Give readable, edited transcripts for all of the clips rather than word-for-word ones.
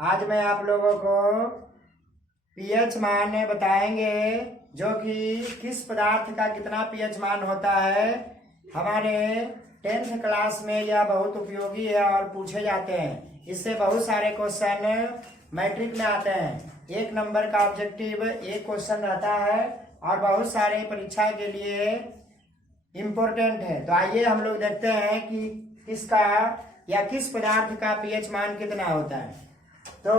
आज मैं आप लोगों को पीएच मान बताएंगे, जो कि किस पदार्थ का कितना पीएच मान होता है। हमारे 10th क्लास में यह बहुत उपयोगी है और पूछे जाते हैं। इससे बहुत सारे क्वेश्चन मैट्रिक में आते हैं। 1 नंबर का ऑब्जेक्टिव एक क्वेश्चन रहता है और बहुत सारे परीक्षा के लिए इम्पोर्टेंट है। तो आइए हम लोग देखते हैं कि किसका या किस पदार्थ का पीएच मान कितना होता है। तो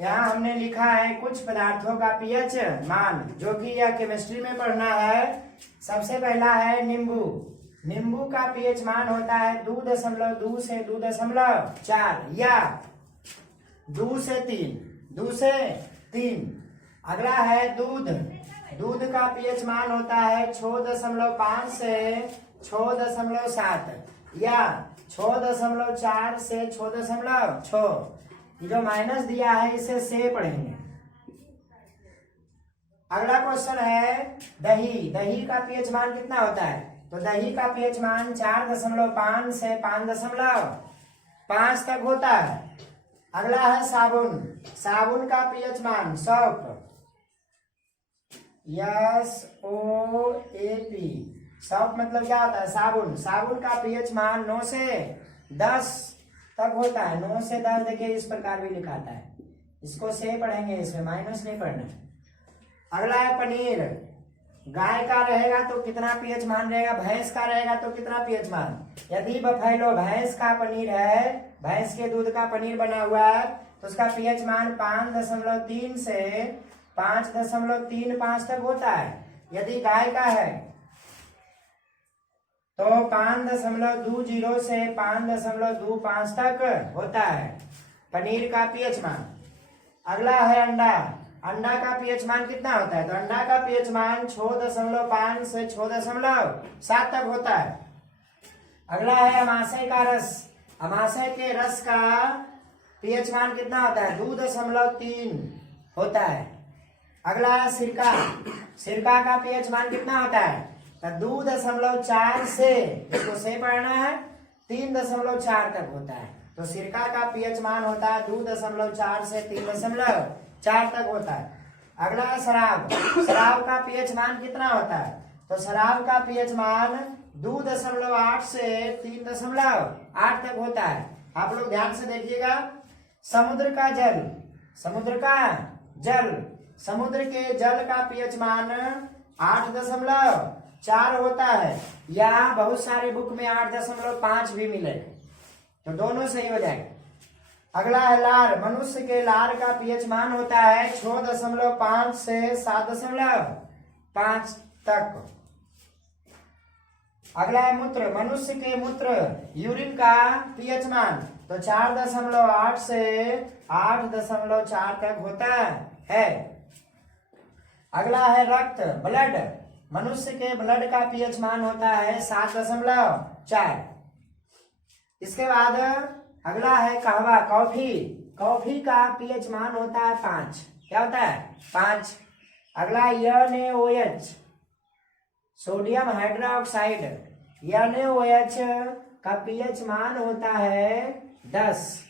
यहाँ हमने लिखा है कुछ पदार्थों का पीएच मान, जो कि यह केमिस्ट्री में पढ़ना है। सबसे पहला है नींबू। नींबू का पीएच मान होता है 2.2 से 2.4 या 2 से 3। अगला है दूध। दूध का पीएच मान होता है 6.5 से 6.7 या 6.4 से 6.6। जो माइनस दिया है इसे से पढ़ेंगे। अगला क्वेश्चन है दही। दही का पीएच मान कितना होता है? तो दही का पीएच मान 4.5 से 5.5 तक होता है। अगला है साबुन। साबुन का पीएच मान, सॉप, SOAP, सॉप मतलब क्या होता है? साबुन। साबुन का पीएच मान 9 से 10 तक होता है। 9 से 10 देखिए इस प्रकार भी लिखाता है। इसको से पढ़ेंगे, इसमें माइनस नहीं पढ़ना। अगला है पनीर। गाय का रहेगा तो कितना पीएच मान रहेगा? भैंस का रहेगा तो कितना पीएच मान? यदि बफेलो भैंस का पनीर है, भैंस के दूध का पनीर बना हुआ है, तो उसका पीएच मान 5.3 से 5.35 तक होता है। यदि गाय का है तो 5.20 से 5.25 तक होता है पनीर का पीएच मान। अगला है अंडा। अंडा का पीएच मान कितना होता है? तो अंडा का पीएच मान 6.5 से 6.7 तक होता है। अगला है अमाशय का रस। अमाशय के रस का पीएच मान कितना होता है? 2.3 होता है। अगला है सिरका। सिरका का पीएच मान कितना होता है? तो 2.4 से, इसको से पढ़ना है, 3.4 तक होता है। तो सिरका का पीएच मान होता है 2.4 से 3.4 तक होता है। अगला है शराब। शराब का पीएच मान कितना होता है? तो शराब का पीएच मान 2.8 से 3.8 तक होता है। आप लोग ध्यान से देखिएगा। समुद्र का जल। समुद्र का जल। समुद्र के जल का पीएच मान 8.4 होता है, या बहुत सारे बुक में 8.5 भी मिले, तो दोनों सही हो जाएगा। अगला है लार। मनुष्य के लार का पीएच मान होता है 6.5 से 7.5 तक। अगला है मूत्र। मनुष्य के मूत्र यूरिन का पीएच मान तो 4.8 से 8.4 तक होता है। अगला है रक्त, ब्लड। मनुष्य के ब्लड का पीएच मान होता है 7.4। इसके बाद अगला है कहवा, कॉफी। कॉफी का पीएच मान होता है 5। क्या होता है? 5। अगला NaOH, सोडियम हाइड्रोक्साइड। NaOH का पीएच मान होता है 10।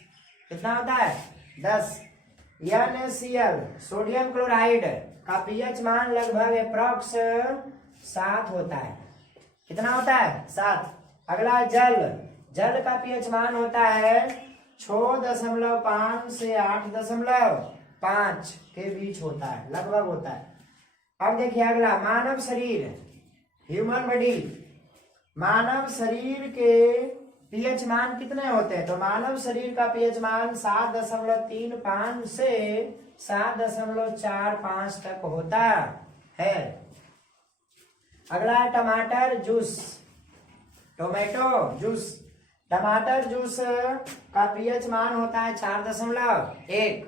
कितना होता है? 10। NaCl, सोडियम क्लोराइड का पीएच मान लगभग अप्रॉक्स 7 होता है। कितना होता है? 7। अगला जल। जल का पीएच मान होता है 6.5 से 8.5 के बीच होता है, लगभग होता है। अब देखिए अगला मानव शरीर, ह्यूमन बॉडी। मानव शरीर के पीएच मान कितने होते हैं? तो मानव शरीर का पीएच मान 7.35 से 7.45 तक होता है। अगला है टमाटर जूस, टोमेटो जूस। टमाटर जूस का पीएच मान होता है 4.1।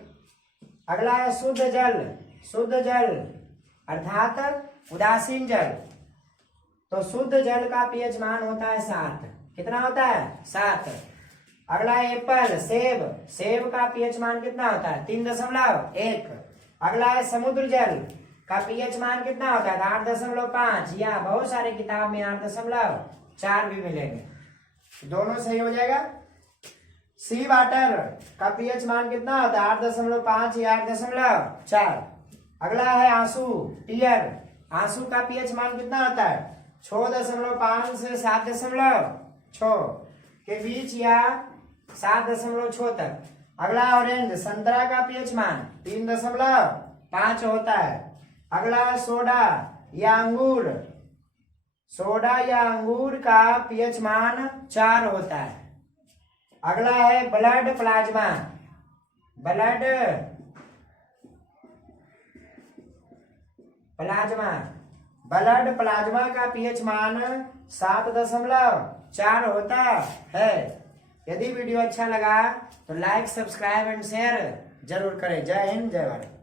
अगला है शुद्ध जल। शुद्ध जल अर्थात उदासीन जल। तो शुद्ध जल का पीएच मान होता है 7। कितना होता है? 7। अगला है एप्पल, सेब। सेब का पीएच मान कितना होता है? 3.1। अगला है समुद्र जल का पीएच मान कितना होता है? 8.5, या बहुत सारे किताब में 8.4 भी मिलेंगे। दोनों सही हो जाएगा। सी वाटर का पीएच मान कितना होता है? 8.5 या 8.4। अगला है आंसू, टीयर। आंसू का पीएच मान कितना होता है? 6.5 से 7.6 के बीच या 7.6 तक। अगला ऑरेंज, संतरा का पीएच मान 3.5 होता है। अगला सोडा या अंगूर, सोडा या अंगूर का पीएच मान 4 होता है। अगला है blood plasma, blood plasma, blood plasma का पीएच मान 7.4 होता है। यदि वीडियो अच्छा लगा तो लाइक, सब्सक्राइब एंड शेयर जरूर करें। जय हिंद, जय भारत।